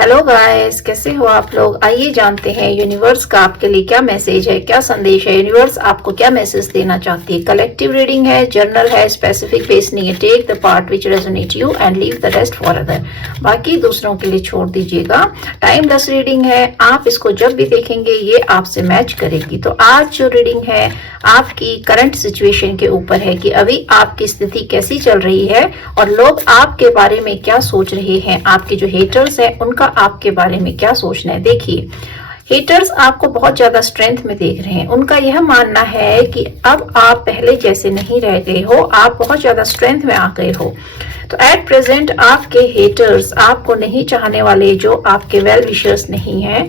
Hello guys, कैसे हो आप लोग। आइए जानते हैं यूनिवर्स का आपके लिए क्या मैसेज है, क्या संदेश है। यूनिवर्स आपको क्या मैसेज देना चाहती है। कलेक्टिव रीडिंग है, जर्नल है, स्पेसिफिक बेस नहीं है। Take the part which resonate you and leave the rest for other. बाकी दूसरों के लिए छोड़ दीजिएगा। टाइमलेस रीडिंग है, आप इसको जब भी देखेंगे ये आपसे मैच करेगी। तो आज जो रीडिंग है आपकी करंट सिचुएशन के ऊपर है कि अभी आपकी स्थिति कैसी चल रही है और लोग आपके बारे में क्या सोच रहे हैं। आपके जो हेटर्स हैं उनका आपके बारे में क्या सोचना है। देखिए, हेटर्स आपको बहुत ज्यादा स्ट्रेंथ में देख रहे हैं। उनका यह मानना है कि अब आप पहले जैसे नहीं रह गए हो, आप बहुत ज्यादा स्ट्रेंथ में आ गए हो। तो एट प्रेजेंट आपके हेटर्स, आपको नहीं चाहने वाले, जो आपके वेल विशर्स नहीं हैं,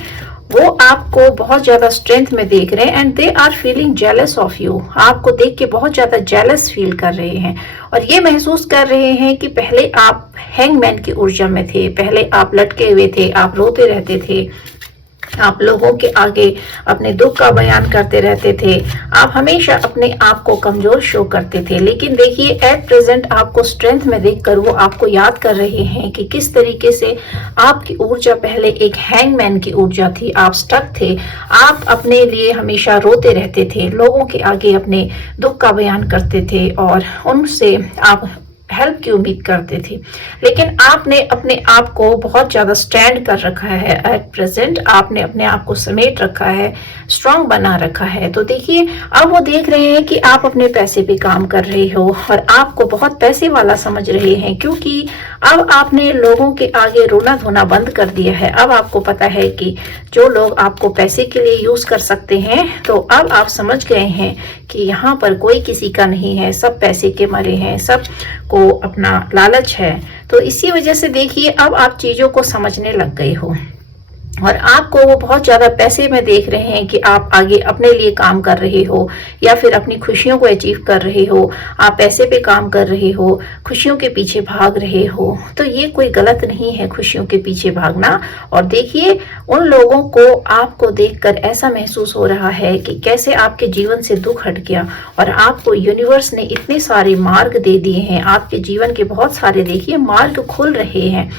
वो आपको बहुत ज्यादा स्ट्रेंथ में देख रहे हैं and they are feeling jealous of you. आपको देख के बहुत ज्यादा जेलस फील कर रहे हैं और ये महसूस कर रहे हैं कि पहले आप हैंगमैन की ऊर्जा में थे, पहले आप लटके हुए थे, आप रोते रहते थे, आप लोगों के आगे अपने दुख का बयान करते रहते थे, आप हमेशा अपने आप को कमजोर शो करते थे। लेकिन देखिए, एट प्रेजेंट आपको स्ट्रेंथ में देखकर वो आपको याद कर रहे हैं कि किस तरीके से आपकी ऊर्जा पहले एक हैंगमैन की ऊर्जा थी। आप स्टक थे, आप अपने लिए हमेशा रोते रहते थे, लोगों के आगे अपने दुख का बयान करते थे और उनसे आप हेल्प की उम्मीद करते थे। लेकिन आपने अपने आप को बहुत ज्यादा स्टैंड कर रखा है। एट प्रेजेंट आपने अपने आप को समेट रखा है, स्ट्रांग बना रखा है। तो देखिए, अब वो देख रहे हैं कि आप अपने पैसे पे काम कर रहे हो और आपको बहुत पैसे वाला समझ रहे हैं, क्योंकि अब आपने लोगों के आगे रोना धोना बंद कर दिया है। अब आपको पता है कि जो लोग आपको पैसे के लिए यूज कर सकते हैं, तो अब आप समझ गए हैं कि यहाँ पर कोई किसी का नहीं है, सब पैसे के मरे हैं, सब को अपना लालच है। तो इसी वजह से देखिए, अब आप चीजों को समझने लग गए हो और आपको वो बहुत ज्यादा पैसे में देख रहे हैं कि आप आगे अपने लिए काम कर रहे हो या फिर अपनी खुशियों को अचीव कर रहे हो। आप पैसे पे काम कर रहे हो, खुशियों के पीछे भाग रहे हो। तो ये कोई गलत नहीं है खुशियों के पीछे भागना। और देखिए, उन लोगों को आपको देखकर ऐसा महसूस हो रहा है कि कैसे आपके जीवन से दुख हट गया और आपको यूनिवर्स ने इतने सारे मार्ग दे दिए हैं। आपके जीवन के बहुत सारे देखिए मार्ग खुल रहे हैं।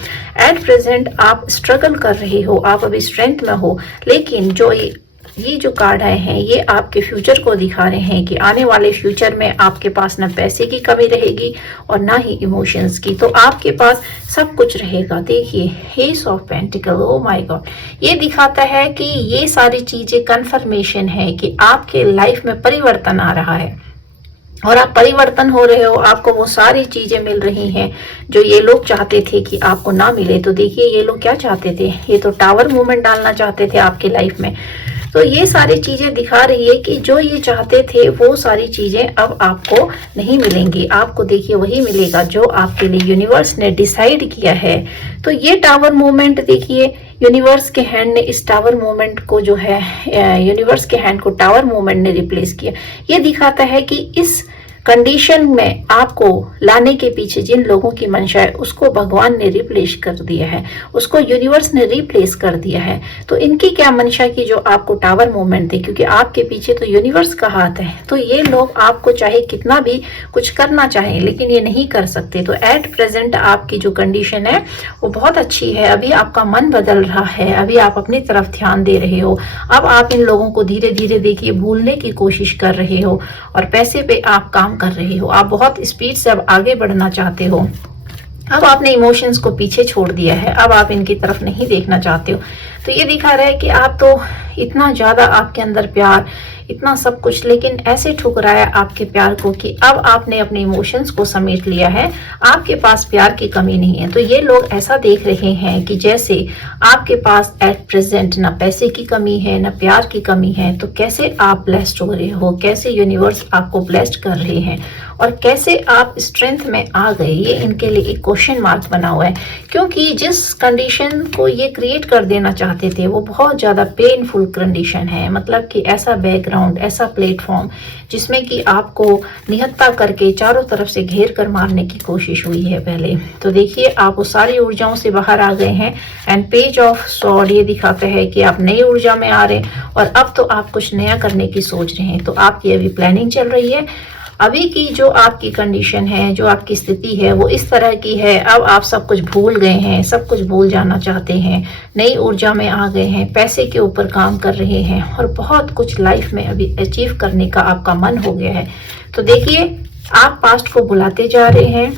एट प्रेजेंट आप स्ट्रगल कर रहे हो, आप अभी स्ट्रेंथ में हो, लेकिन जो ये जो कार्ड आए हैं ये आपके फ्यूचर को दिखा रहे हैं कि आने वाले फ्यूचर में आपके पास ना पैसे की कमी रहेगी और ना ही इमोशंस की। तो आपके पास सब कुछ रहेगा। देखिए, S of pentacle, oh my God, ये दिखाता है कि ये सारी चीजें कंफर्मेशन है कि आपके लाइफ में परिवर्तन आ रहा है और आप परिवर्तन हो रहे हो। आपको वो सारी चीजें मिल रही हैं जो ये लोग चाहते थे कि आपको ना मिले। तो देखिए, ये लोग क्या चाहते थे, ये तो टावर मूवमेंट डालना चाहते थे आपके लाइफ में। तो ये सारी चीजें दिखा रही है कि जो ये चाहते थे वो सारी चीजें अब आपको नहीं मिलेंगी। आपको देखिए वही मिलेगा जो आपके लिए यूनिवर्स ने डिसाइड किया है। तो ये टावर मूवमेंट देखिए, यूनिवर्स के हैंड ने इस टावर मूवमेंट को जो है, यूनिवर्स के हैंड को टावर मूवमेंट ने रिप्लेस किया। ये दिखाता है कि इस कंडीशन में आपको लाने के पीछे जिन लोगों की मंशा है उसको भगवान ने रिप्लेस कर दिया है, उसको यूनिवर्स ने रिप्लेस कर दिया है। तो इनकी क्या मंशा की जो आपको टावर मूवमेंट दे, क्योंकि आपके पीछे तो यूनिवर्स का हाथ है। तो ये लोग आपको चाहे कितना भी कुछ करना चाहे लेकिन ये नहीं कर सकते। तो एट प्रेजेंट आपकी जो कंडीशन है वो बहुत अच्छी है। अभी आपका मन बदल रहा है, अभी आप अपनी तरफ ध्यान दे रहे हो। अब आप इन लोगों को धीरे धीरे देखिए भूलने की कोशिश कर रहे हो और पैसे पे आप काम कर रहे हो। आप बहुत स्पीड से अब आगे बढ़ना चाहते हो। अब आपने इमोशंस को पीछे छोड़ दिया है, अब आप इनकी तरफ नहीं देखना चाहते हो। तो ये दिखा रहा है कि आप तो इतना ज्यादा आपके अंदर प्यार, इतना सब कुछ, लेकिन ऐसे ठुकराया आपके प्यार को कि अब आपने अपने इमोशंस को समेट लिया है। आपके पास प्यार की कमी नहीं है। तो ये लोग ऐसा देख रहे हैं कि जैसे आपके पास एट प्रेजेंट ना पैसे की कमी है ना प्यार की कमी है। तो कैसे आप ब्लेस्ड हो रहे हो, कैसे यूनिवर्स आपको ब्लेस्ड कर रहे हैं और कैसे आप स्ट्रेंथ में आ गए, ये इनके लिए एक क्वेश्चन मार्क बना हुआ है। क्योंकि जिस कंडीशन को ये क्रिएट कर देना चाहते थे वो बहुत ज्यादा पेनफुल कंडीशन है। मतलब कि ऐसा बैकग्राउंड, ऐसा प्लेटफॉर्म जिसमें कि आपको निहत्था करके चारों तरफ से घेर कर मारने की कोशिश हुई है पहले। तो देखिए, आप उस सारी ऊर्जाओं से बाहर आ गए हैं एंड पेज ऑफ स्वॉर्ड ये दिखाता है कि आप नई ऊर्जा में आ रहे हैं और अब तो आप कुछ नया करने की सोच रहे हैं। तो आपकी अभी प्लानिंग चल रही है। अभी की जो आपकी कंडीशन है, जो आपकी स्थिति है, वो इस तरह की है। अब आप सब कुछ भूल गए हैं, सब कुछ भूल जाना चाहते हैं, नई ऊर्जा में आ गए हैं, पैसे के ऊपर काम कर रहे हैं और बहुत कुछ लाइफ में अभी अचीव करने का आपका मन हो गया है। तो देखिए, आप पास्ट को भुलाते जा रहे हैं,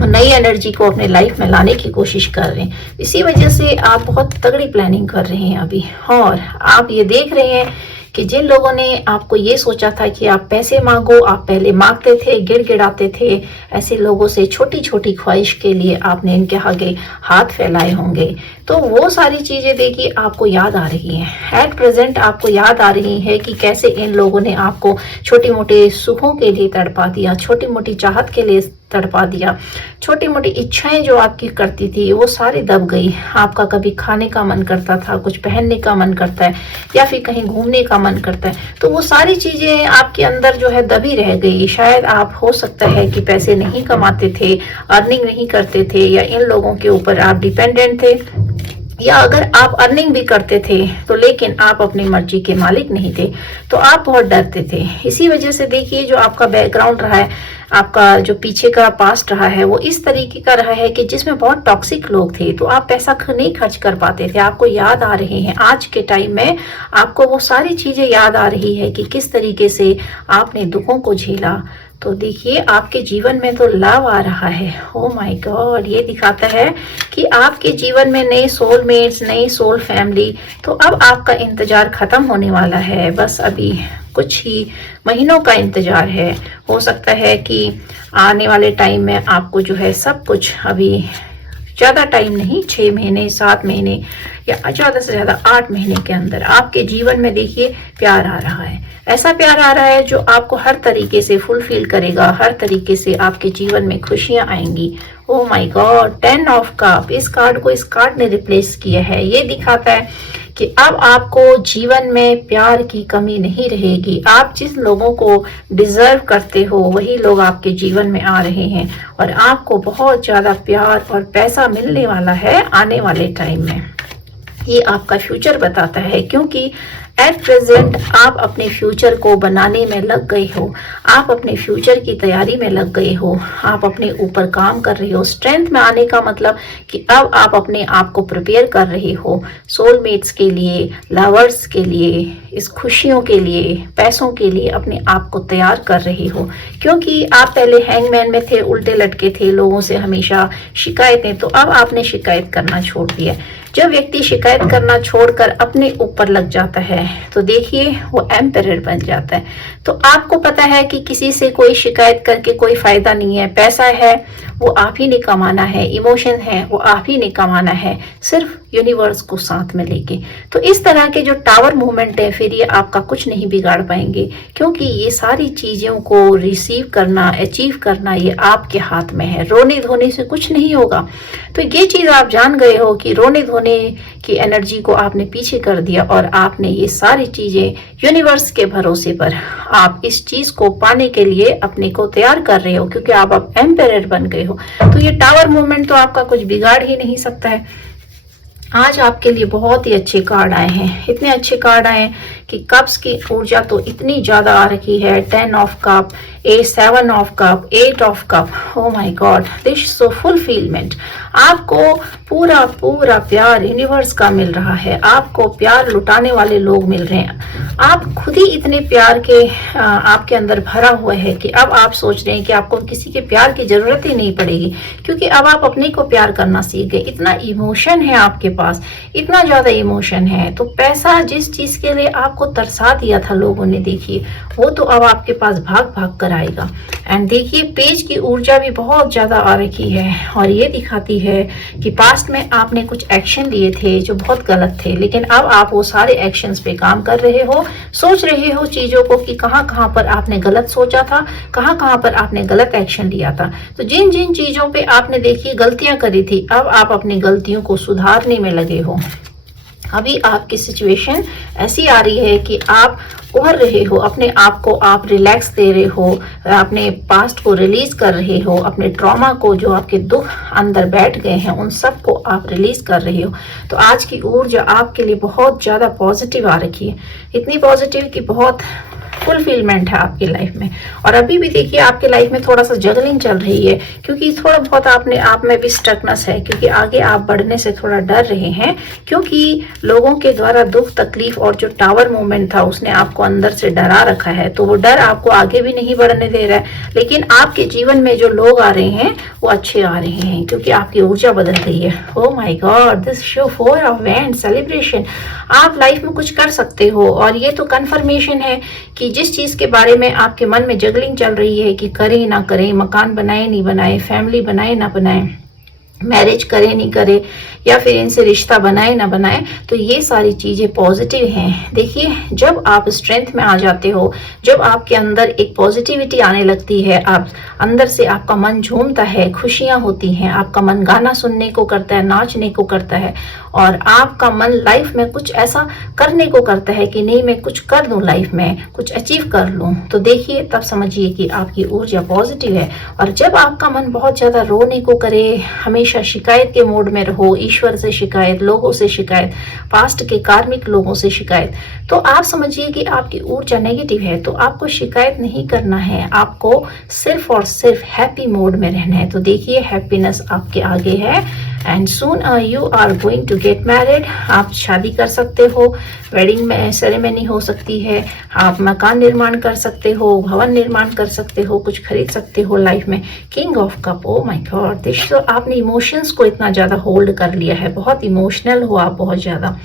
नई एनर्जी को अपने लाइफ में लाने की कोशिश कर रहे हैं। इसी वजह से आप बहुत तगड़ी प्लानिंग कर रहे हैं अभी। और आप ये देख रहे हैं कि जिन लोगों ने आपको ये सोचा था कि आप पैसे मांगो, आप पहले मांगते थे, गिड़गिड़ाते थे, ऐसे लोगों से छोटी छोटी ख्वाहिश के लिए आपने इनके आगे हाथ फैलाए होंगे। तो वो सारी चीजें देखिए आपको याद आ रही हैं। एट प्रेजेंट आपको याद आ रही है कि कैसे इन लोगों ने आपको छोटी मोटी सुखों के लिए तड़पा दिया, छोटी मोटी चाहत के लिए तड़पा दिया, छोटी मोटी इच्छाएं जो आपकी करती थी वो सारी दब गई। आपका कभी खाने का मन करता था, कुछ पहनने का मन करता है, या फिर कहीं घूमने का मन करता है, तो वो सारी चीजें आपके अंदर जो है दबी रह गई। शायद आप, हो सकता है कि पैसे नहीं कमाते थे, अर्निंग नहीं करते थे, या इन लोगों के ऊपर आप डिपेंडेंट थे, या अगर आप अर्निंग भी करते थे तो लेकिन आप अपनी मर्जी के मालिक नहीं थे, तो आप बहुत डरते थे। इसी वजह से देखिए, जो आपका बैकग्राउंड रहा है, आपका जो पीछे का पास्ट रहा है, वो इस तरीके का रहा है कि जिसमें बहुत टॉक्सिक लोग थे, तो आप पैसा नहीं खर्च कर पाते थे। आपको याद आ रहे हैं आज के टाइम में, आपको वो सारी चीजें याद आ रही है कि किस तरीके से आपने दुखों को झेला। तो देखिए, आपके जीवन में तो लव आ रहा है। ओ माय गॉड, ये दिखाता है कि आपके जीवन में नए सोलमेट्स, नई सोल फैमिली। तो अब आपका इंतजार खत्म होने वाला है, बस अभी कुछ ही महीनों का इंतजार है। हो सकता है कि आने वाले टाइम में आपको जो है सब कुछ, अभी ज्यादा टाइम नहीं, 6 महीने, 7 महीने, या ज्यादा से ज्यादा 8 महीने के अंदर आपके जीवन में देखिए प्यार आ रहा है। ऐसा प्यार आ रहा है जो आपको हर तरीके से फुलफिल करेगा, हर तरीके से आपके जीवन में खुशियां आएंगी। Oh my God, 10 of cup, इस कार्ड को इस कार्ड ने रिप्लेस किया है। ये दिखाता है कि अब आपको जीवन में प्यार की कमी नहीं रहेगी। आप जिस लोगों को डिजर्व करते हो वही लोग आपके जीवन में आ रहे हैं, और आपको बहुत ज्यादा प्यार और पैसा मिलने वाला है आने वाले टाइम में। ये आपका फ्यूचर बताता है, क्योंकि एट प्रेजेंट आप अपने फ्यूचर को बनाने में लग गए हो, आप अपने फ्यूचर की तैयारी में लग गए हो, आप अपने ऊपर काम कर रहे हो। स्ट्रेंथ में आने का मतलब कि अब आप अपने आप को प्रिपेयर कर रहे हो सोलमेट्स के लिए, लवर्स के लिए, इस खुशियों के लिए, पैसों के लिए अपने आप को तैयार कर रहे हो। क्योंकि आप पहले हैंगमैन में थे, उल्टे लटके थे, लोगों से हमेशा शिकायतें, तो अब आपने शिकायत करना छोड़ दिया। जब व्यक्ति शिकायत करना छोड़कर अपने ऊपर लग जाता है तो देखिए वो एम्परर बन जाता है। तो आपको पता है कि किसी से कोई शिकायत करके कोई फायदा नहीं है। पैसा है वो आप ही ने कमाना है, इमोशन है वो आप ही ने कमाना है, सिर्फ यूनिवर्स को साथ में लेके। तो इस तरह के जो टावर मूवमेंट है, फिर ये आपका कुछ नहीं बिगाड़ पाएंगे, क्योंकि ये सारी चीजों को रिसीव करना, अचीव करना, ये आपके हाथ में है। रोने धोने से कुछ नहीं होगा। तो ये चीज आप जान गए हो कि रोने धोने की एनर्जी को आपने पीछे कर दिया, और आपने ये सारी चीजें यूनिवर्स के भरोसे पर आप इस चीज को पाने के लिए अपने को तैयार कर रहे हो, क्योंकि आप अब एम्परर बन गए हो। तो ये टावर मूवमेंट तो आपका कुछ बिगाड़ ही नहीं सकता है। आज आपके लिए बहुत ही अच्छे कार्ड आए हैं, इतने अच्छे कार्ड आए हैं कि कप्स की ऊर्जा तो इतनी ज्यादा आ रही है। 10 of cup, 7 of cup, 8 of cup. Oh my God, this so fulfilment. आपको पूरा पूरा प्यार यूनिवर्स का मिल रहा है, आपको प्यार लुटाने वाले लोग मिल रहे हैं। आप खुद ही इतने प्यार के आपके अंदर भरा हुआ है कि अब आप सोच रहे हैं कि आपको किसी के प्यार की जरूरत ही नहीं पड़ेगी, क्योंकि अब आप अपने को प्यार करना सीख गए। इतना इमोशन है आपके पास, इतना ज्यादा इमोशन है। तो पैसा जिस चीज के लिए आपको तरसा दिया था लोगों ने, देखिए वो तो अब आपके पास भाग भाग कर आएगा। एंड देखिए पेज की ऊर्जा भी बहुत ज्यादा आ रखी है, और ये दिखाती है कि पास्ट में आपने कुछ एक्शन लिए थे जो बहुत गलत थे, लेकिन अब आप वो सारे एक्शंस पे काम कर रहे हो, सोच रहे हो चीजों को कि कहाँ कहाँ पर आपने गलत सोचा था, कहाँ कहाँ पर आपने गलत एक्शन लिया था। तो जिन जिन चीजों पे आपने देखिए गलतियां करी थी, अब आप अपनी गलतियों को सुधारने में लगे हो। अभी आपकी सिचुएशन ऐसी आ रही है कि आप उभर रहे हो, अपने आप को आप रिलैक्स दे रहे हो, अपने पास्ट को रिलीज कर रहे हो, अपने ट्रॉमा को, जो आपके दुख अंदर बैठ गए हैं उन सब को आप रिलीज कर रहे हो। तो आज की ऊर्जा आपके लिए बहुत ज्यादा पॉजिटिव आ रखी है, इतनी पॉजिटिव कि बहुत फुलफिलमेंट है आपकी लाइफ में। और अभी भी देखिए आपकी लाइफ में थोड़ा सा जगलिंग चल रही है, क्योंकि थोड़ा बहुत आपने आप में भी स्टकनेस है, क्योंकि आगे आप बढ़ने से थोड़ा डर रहे हैं, क्योंकि लोगों के द्वारा दुख तकलीफ और जो टावर मूवमेंट था उसने आपको अंदर से डरा रखा है। तो वो डर आपको आगे भी नहीं बढ़ने दे रहा है। लेकिन आपके जीवन में जो लोग आ रहे हैं वो अच्छे आ रहे हैं, क्योंकि आपकी ऊर्जा बदल गई है। Oh my God, this show 4 of wands, celebration. आप लाइफ में कुछ कर सकते हो, और ये तो कंफर्मेशन है कि जिस चीज के बारे में आपके मन में जगलिंग चल रही है कि करें ना करें, मकान बनाए नहीं बनाए, फैमिली बनाए ना बनाए, मैरिज करे नहीं करे, या फिर इनसे रिश्ता बनाए ना बनाए, तो ये सारी चीजें पॉजिटिव हैं। देखिए जब आप स्ट्रेंथ में आ जाते हो, जब आपके अंदर एक पॉजिटिविटी आने लगती है, आप अंदर से आपका मन झूमता है, खुशियां होती हैं, आपका मन गाना सुनने को करता है, नाचने को करता है, और आपका मन लाइफ में कुछ ऐसा करने को करता है कि नहीं मैं कुछ कर दूं, लाइफ में कुछ अचीव कर लूं, तो देखिए तब समझिए कि आपकी ऊर्जा पॉजिटिव है। और जब आपका मन बहुत ज्यादा रोने को करे, हमेशा शिकायत के मोड में रहो, ईश्वर से शिकायत, लोगों से शिकायत, पास्ट के कार्मिक लोगों से शिकायत, तो आप समझिए कि आपकी ऊर्जा नेगेटिव है। तो आपको शिकायत नहीं करना है, आपको सिर्फ और सिर्फ हैप्पी मोड में रहना है। तो देखिए हैप्पीनेस आपके आगे है, and soon you are going to get married. आप शादी कर सकते हो, वेडिंग में सेरेमनी हो सकती है, आप मकान निर्माण कर सकते हो, भवन निर्माण कर सकते हो, कुछ खरीद सकते हो लाइफ में। King of cup, oh my God, this तो आपने इमोशंस को इतना ज्यादा होल्ड कर लिया है, बहुत इमोशनल हो आप, बहुत ज्यादा।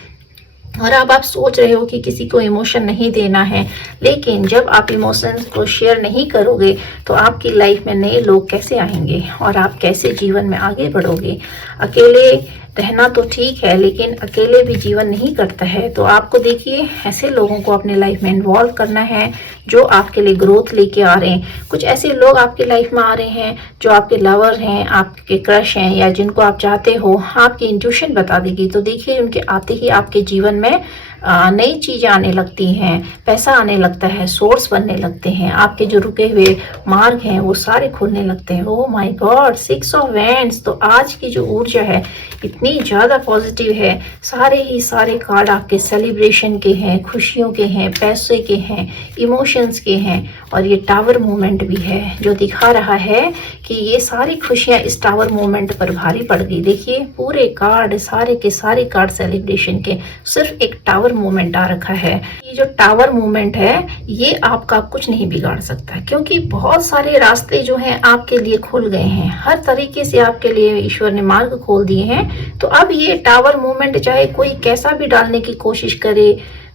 और अब आप सोच रहे हो कि किसी को इमोशन नहीं देना है, लेकिन जब आप इमोशंस को शेयर नहीं करोगे तो आपकी लाइफ में नए लोग कैसे आएंगे और आप कैसे जीवन में आगे बढ़ोगे। अकेले रहना तो ठीक है, लेकिन अकेले भी जीवन नहीं कटता है। तो आपको देखिए ऐसे लोगों को अपने लाइफ में इन्वॉल्व करना है जो आपके लिए ग्रोथ लेके आ रहे हैं। कुछ ऐसे लोग आपकी लाइफ में आ रहे हैं जो आपके लवर हैं, आपके क्रश हैं, या जिनको आप चाहते हो। आपकी इंट्यूशन बता देगी। तो देखिए उनके आते ही आपके जीवन में नई चीजें आने लगती हैं, पैसा आने लगता है, सोर्स बनने लगते हैं, आपके जो रुके हुए मार्ग हैं वो सारे खुलने लगते हैं। Oh my God, 6 of wands. तो आज की जो ऊर्जा है इतनी ज्यादा पॉजिटिव है, सारे ही सारे कार्ड आपके सेलिब्रेशन के हैं, खुशियों के हैं, पैसे के हैं, इमोशंस के हैं, और ये टावर मूवमेंट भी है जो दिखा रहा है कि ये सारी खुशियां इस टावर मूवमेंट पर भारी पड़ गई। देखिए पूरे कार्ड, सारे के सारे कार्ड सेलिब्रेशन के, सिर्फ एक टावर मूवमेंट आ रखा है। ये जो टावर मूवमेंट है ये आपका कुछ नहीं बिगाड़ सकता, क्योंकि बहुत सारे रास्ते जो हैं आपके लिए खुल गए हैं, हर तरीके से आपके लिए ईश्वर ने मार्ग खोल दिए हैं। तो अब ये टावर मूवमेंट चाहे कोई कैसा भी डालने की कोशिश करे,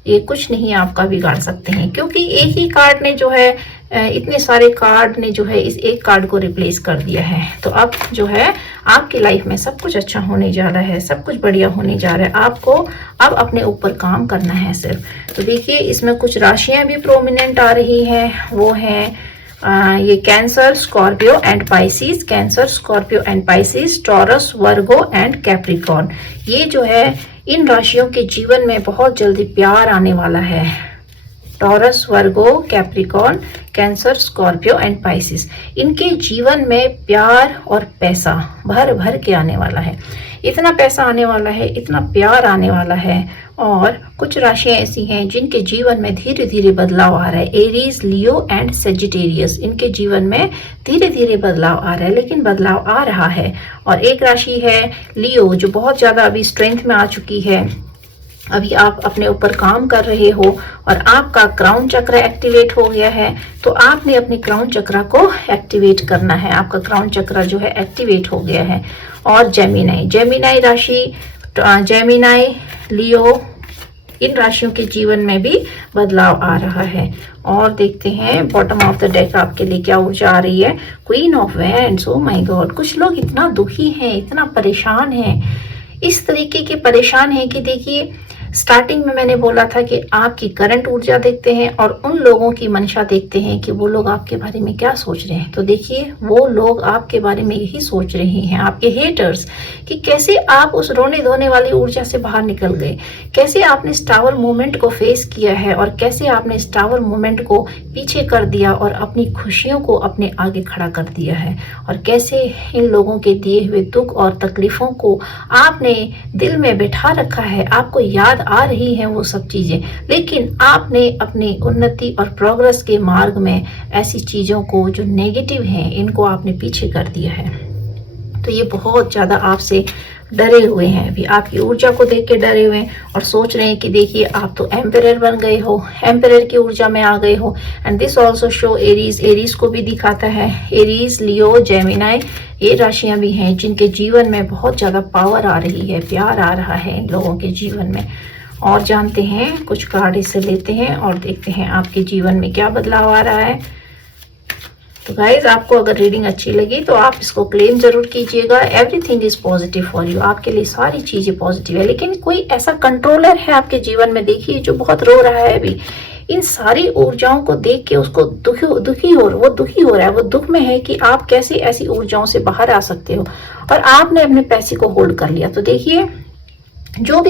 ये कुछ नहीं आपका बिगाड़ सकते हैं, क्योंकि एक ही कार्ड ने जो है, इतने सारे कार्ड ने जो है इस एक कार्ड को रिप्लेस कर दिया है। तो अब जो है आपकी लाइफ में सब कुछ अच्छा होने जा रहा है, सब कुछ बढ़िया होने जा रहा है। आपको अब अपने ऊपर काम करना है सिर्फ। तो देखिए इसमें कुछ राशियां भी प्रोमिनेंट आ रही हैं, वो हैं ये cancer, Scorpio and Pisces, cancer, Scorpio and Pisces, taurus, Virgo and Capricorn. ये जो है इन राशियों के जीवन में बहुत जल्दी प्यार आने वाला है। Taurus, Virgo, Capricorn, cancer, Scorpio and Pisces, इनके जीवन में प्यार और पैसा भर भर के आने वाला है। इतना पैसा आने वाला है, इतना प्यार आने वाला है। और कुछ राशियां ऐसी हैं जिनके जीवन में धीरे धीरे बदलाव आ रहा है। एरीज, लियो एंड सेजिटेरियस, इनके जीवन में धीरे धीरे बदलाव आ रहा है, लेकिन बदलाव आ रहा है। और एक राशि है लियो जो बहुत ज्यादा अभी स्ट्रेंथ में आ चुकी है। अभी आप अपने ऊपर काम कर रहे हो और आपका क्राउन चक्र एक्टिवेट हो गया है, तो आपने अपने क्राउन चक्र को एक्टिवेट करना है। आपका क्राउन चक्र जो है एक्टिवेट हो गया है। और जेमिनाई, जेमिनाई राशि, जेमिनाई, लियो, इन राशियों के जीवन में भी बदलाव आ रहा है। और देखते हैं बॉटम ऑफ द डेक आपके लिए क्या ऊर्जा आ रही है। Queen of wands, oh my God, कुछ लोग इतना दुखी हैं, इतना परेशान हैं, इस तरीके के परेशान हैं कि देखिए स्टार्टिंग में मैंने बोला था कि आपकी करंट ऊर्जा देखते हैं और उन लोगों की मंशा देखते हैं कि वो लोग आपके बारे में क्या सोच रहे हैं। तो देखिए वो लोग आपके बारे में यही सोच रहे हैं, आपके हेटर्स, कि कैसे आप उस रोने धोने वाली ऊर्जा से बाहर निकल गए, कैसे आपने इस टावर मूवमेंट को फेस किया है, और कैसे आपने इस टावर मूवमेंट को पीछे कर दिया और अपनी खुशियों को अपने आगे खड़ा कर दिया है, और कैसे इन लोगों के दिए हुए दुख और तकलीफों को आपने दिल में बैठा रखा है। आपको याद आ रही हैं वो सब चीजें, लेकिन आपने अपनी उन्नति और प्रोग्रेस के मार्ग में ऐसी चीजों को जो नेगेटिव हैं इनको आपने पीछे कर दिया है। तो ये बहुत ज्यादा आपसे डरे हुए हैं, अभी आपकी ऊर्जा को देख के डरे हुए हैं और सोच रहे हैं कि देखिए आप तो एम्परर बन गए हो, एम्परर की ऊर्जा में आ गए हो। And this also show Aries, Aries को भी दिखाता है। एरीज, लियो, जेमिनाई, ये राशियां भी हैं जिनके जीवन में बहुत ज्यादा पावर आ रही है, प्यार आ रहा है इन लोगों के जीवन में। और जानते हैं, कुछ कार्ड इससे लेते हैं और देखते हैं आपके जीवन में क्या बदलाव आ रहा है। तो गाइज, आपको अगर रीडिंग अच्छी लगी तो आप इसको क्लेम जरूर कीजिएगा। Everything is positive for you, आपके लिए सारी चीजें पॉजिटिव है। लेकिन कोई ऐसा कंट्रोलर है आपके जीवन में, देखिए, जो बहुत रो रहा है अभी। इन सारी ऊर्जाओं को देख के उसको दुखी हो रहा है। वो दुख में है कि आप कैसे ऐसी ऊर्जाओं से बाहर आ सकते हो और आपने अपने पैसे को होल्ड कर लिया। तो देखिए, जो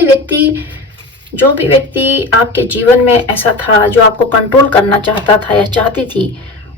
भी व्यक्ति आपके जीवन में ऐसा था जो आपको कंट्रोल करना चाहता था या चाहती थी,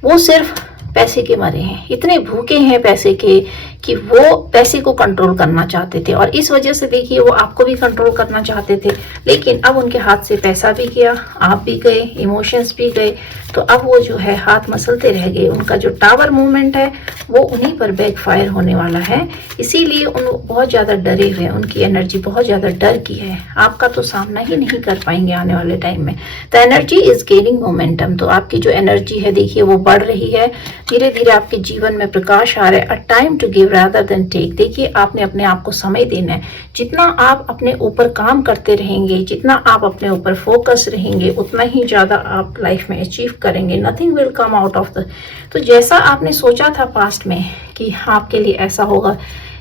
वो सिर्फ पैसे के मरे हैं, इतने भूखे हैं पैसे के कि वो पैसे को कंट्रोल करना चाहते थे। और इस वजह से देखिए, वो आपको भी कंट्रोल करना चाहते थे, लेकिन अब उनके हाथ से पैसा भी गया, आप भी गए, इमोशंस भी गए। तो अब वो जो है हाथ मसलते रह गए। उनका जो टावर मूवमेंट है वो उन्हीं पर बैकफायर होने वाला है। इसीलिए उन बहुत ज़्यादा डरे हुए हैं, उनकी एनर्जी बहुत ज़्यादा डर की है। आपका तो सामना ही नहीं कर पाएंगे आने वाले टाइम में। The energy is gaining momentum. तो आपकी जो एनर्जी है देखिए वो बढ़ रही है, धीरे धीरे आपके जीवन में प्रकाश आ रहा है। A time to give rather than take. देखिए, आपने अपने आप को समय देना है। जितना आप अपने ऊपर काम करते रहेंगे, जितना आप अपने ऊपर फोकस रहेंगे, उतना ही ज्यादा आप लाइफ में अचीव करेंगे। Nothing will come out of the, तो जैसा आपने सोचा था पास्ट में कि आपके लिए ऐसा होगा,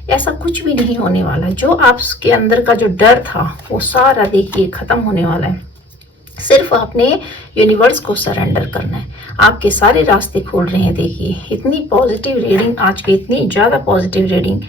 ऐसा कुछ भी नहीं होने वाला। जो आपके अंदर का जो डर था वो सारा देखिए खत्म होने वाला है। सिर्फ आपने यूनिवर्स को सरेंडर करना है, आपके सारे रास्ते खोल रहे हैं। देखिए, इतनी पॉजिटिव रीडिंग आज की, इतनी ज़्यादा पॉजिटिव रीडिंग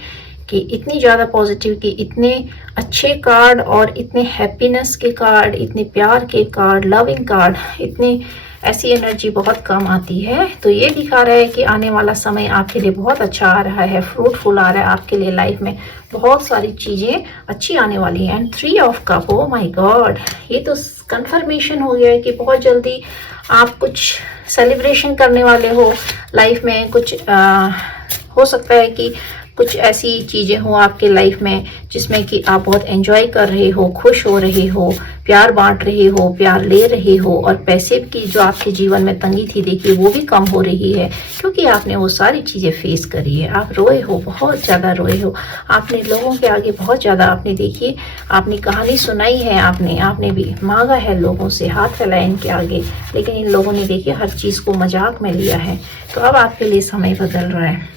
कि इतनी ज़्यादा पॉजिटिव कि इतने अच्छे कार्ड और इतने हैप्पीनेस के कार्ड, इतने प्यार के कार्ड, लविंग कार्ड, इतने ऐसी एनर्जी बहुत कम आती है। तो ये दिखा रहा है कि आने वाला समय आपके लिए बहुत अच्छा आ रहा है, फ्रूटफुल आ रहा है आपके लिए। लाइफ में बहुत सारी चीज़ें अच्छी आने वाली हैं। And 3 of cup, oh my God, ये तो कंफर्मेशन हो गया है कि बहुत जल्दी आप कुछ सेलिब्रेशन करने वाले हो लाइफ में। कुछ हो सकता है कि कुछ ऐसी चीज़ें हो आपके लाइफ में जिसमें कि आप बहुत एंजॉय कर रहे हो, खुश हो रहे हो, प्यार बांट रहे हो, प्यार ले रहे हो। और पैसे की जो आपके जीवन में तंगी थी देखिए वो भी कम हो रही है, क्योंकि आपने वो सारी चीज़ें फेस करी है। आप रोए हो, बहुत ज़्यादा रोए हो, आपने लोगों के आगे बहुत ज़्यादा, आपने देखिए, आपने कहानी सुनाई है, आपने भी मांगा है लोगों से, हाथ फैलाए इनके आगे, लेकिन इन लोगों ने देखिए हर चीज़ को मजाक में लिया है। तो अब आपके लिए समय बदल रहा है।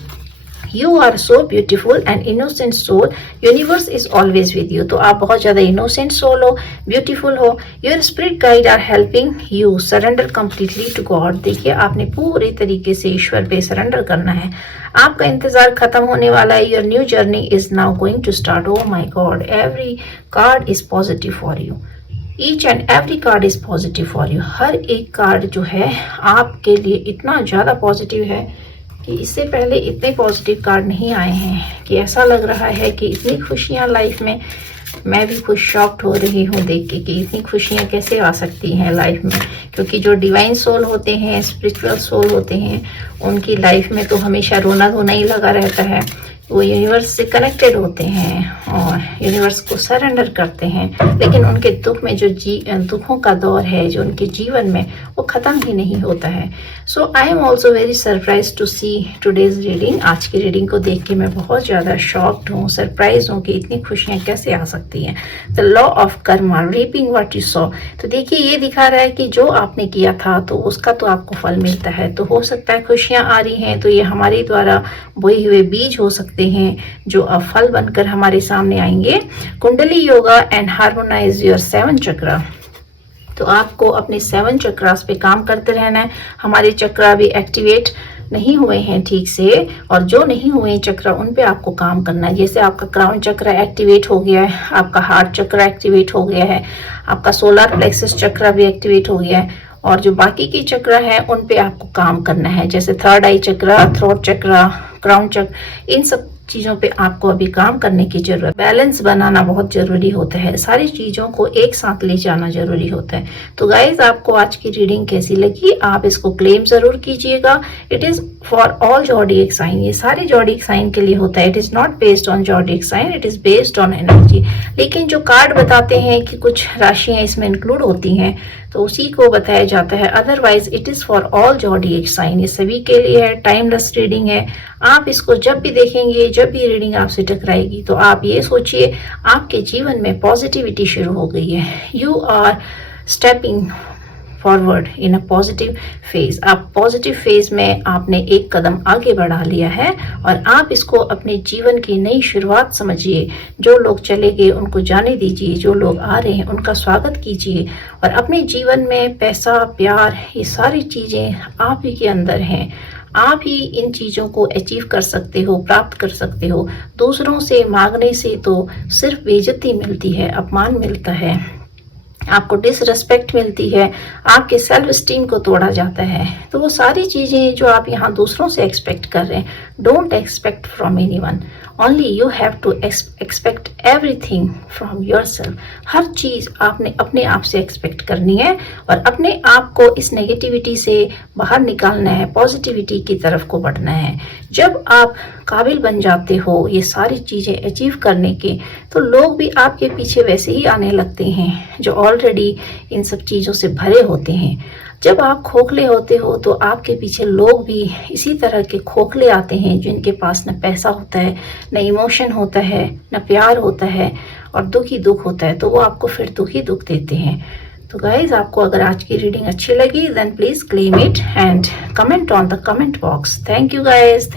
You are so beautiful and innocent soul. Universe is always with you. तो आप बहुत ज़्यादा innocent soul हो, beautiful हो. Your spirit guide are helping you surrender completely to God. देखिए, आपने पूरे तरीके से ईश्वर पे सरेंडर करना है। आपका इंतजार खत्म होने वाला है। Your new journey is now going to start. Oh my God, every card is positive for you. Each and every card is positive for you. हर एक कार्ड जो है आपके लिए इतना ज़्यादा पॉजिटिव है कि इससे पहले इतने पॉजिटिव कार्ड नहीं आए हैं कि ऐसा लग रहा है कि इतनी खुशियां लाइफ में। मैं भी खुद शॉक्ड हो रही हूँ देख के कि इतनी खुशियां कैसे आ सकती हैं लाइफ में, क्योंकि जो डिवाइन सोल होते हैं, स्पिरिचुअल सोल होते हैं, उनकी लाइफ में तो हमेशा रोना धोना ही लगा रहता है। वो यूनिवर्स से कनेक्टेड होते हैं और यूनिवर्स को सरेंडर करते हैं, लेकिन उनके दुख में जो दुखों का दौर है जो उनके जीवन में, वो ख़त्म ही नहीं होता है। So I am also very surprise to see today's reading. आज की रीडिंग को देख के मैं बहुत ज़्यादा शॉक्ड हूँ, सरप्राइज हूँ कि इतनी खुशियाँ कैसे आ सकती हैं। The law of Karma, reaping what you saw. तो देखिए, ये दिखा रहा है कि जो आपने किया था तो उसका तो आपको फल मिलता है। तो हो सकता है खुशियाँ आ रही हैं तो ये हमारे द्वारा बोए हुए बीज हो सकते हैं जो अब फल बनकर हमारे सामने आएंगे। कुंडली योगा एंड हार्मोनाइज योर 7 चक्रा। तो आपको अपने 7 चक्रास पे काम करते रहना है। हमारे चक्रा भी एक्टिवेट नहीं हुए हैं ठीक से, और जो नहीं हुए चक्र उन पे आपको काम करना है। जैसे आपका क्राउन चक्र एक्टिवेट हो गया है, आपका हार्ट चक्र एक्टिवेट हो गया है, आपका सोलर प्लेक्सस चक्र भी एक्टिवेट हो गया है, और जो बाकी की चक्र है उन पे आपको काम करना है। जैसे थर्ड आई चक्र, थ्रोट चक्र, क्राउन चक्र, इन सब चीजों पे आपको अभी काम करने की जरूरत, बैलेंस बनाना बहुत जरूरी होता है, सारी चीजों को एक साथ ले जाना जरूरी होता है। तो गाइज आपको आज की रीडिंग कैसी लगी, आप इसको क्लेम जरूर कीजिएगा। It is for all zodiac sign, ये सारे ज़ोडिएक साइन के लिए होता है। It is not based on zodiac sign, it is based on energy. लेकिन जो कार्ड बताते हैं कि कुछ राशियां इसमें इंक्लूड होती हैं तो उसी को बताया जाता है। Otherwise it is for all zodiac sign, ये सभी के लिए है। टाइमलेस रीडिंग है। आप इसको जब भी देखेंगे, जब भी रीडिंग आपसे टकराएगी तो आप ये सोचिए आपके जीवन में पॉजिटिविटी शुरू हो गई है। You are stepping forward in a positive phase. आप पॉजिटिव फेज में आपने एक कदम आगे बढ़ा लिया है और आप इसको अपने जीवन की नई शुरुआत समझिए। जो लोग चले गए उनको जाने दीजिए, जो लोग आ रहे हैं उनका स्वागत कीजिए और अपने जीवन में पैसा, प्यार, ये सारी चीजें आप ही के अंदर हैं। आप ही इन चीजों को अचीव कर सकते हो, प्राप्त कर सकते हो। दूसरों से मांगने से तो सिर्फ बेइज्जती मिलती है, अपमान मिलता है, आपको डिसरिस्पेक्ट मिलती है, आपके सेल्फ स्टीम को तोड़ा जाता है। तो वो सारी चीजें जो आप यहाँ दूसरों से एक्सपेक्ट कर रहे हैं, don't expect from anyone, only you have to expect everything from yourself. हर चीज आपने अपने आप से एक्सपेक्ट करनी है और अपने आप को इस नेगेटिविटी से बाहर निकालना है, पॉजिटिविटी की तरफ को बढ़ना है। जब आप काबिल बन जाते हो ये सारी चीजें अचीव करने के, तो लोग भी आपके पीछे वैसे ही आने लगते हैं जो ऑलरेडी इन सब चीजों से भरे होते हैं। जब आप खोखले होते हो तो आपके पीछे लोग भी इसी तरह के खोखले आते हैं जिनके पास न पैसा होता है, न इमोशन होता है, न प्यार होता है और दुख ही दुख होता है, तो वो आपको फिर दुख ही दुख देते हैं। तो गाइज आपको अगर आज की रीडिंग अच्छी लगी then please claim it and comment on the comment box. Thank you guys.